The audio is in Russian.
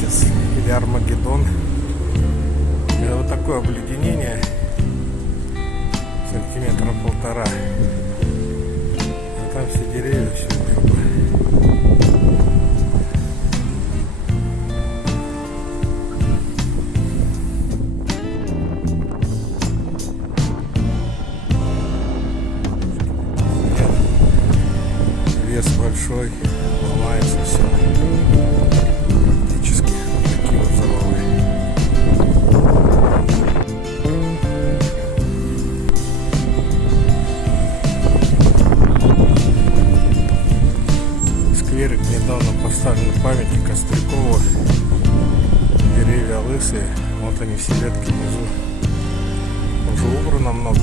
апокалипсис или Армагеддон. Это вот такое обледенение сантиметра полтора. А там все деревья, все уже. Вес большой, ломается все. Практически вот такие вот завалы. Скверик недавно поставлен памятник Кострякову. Деревья лысые, вот они все ветки внизу. Уже убрано много.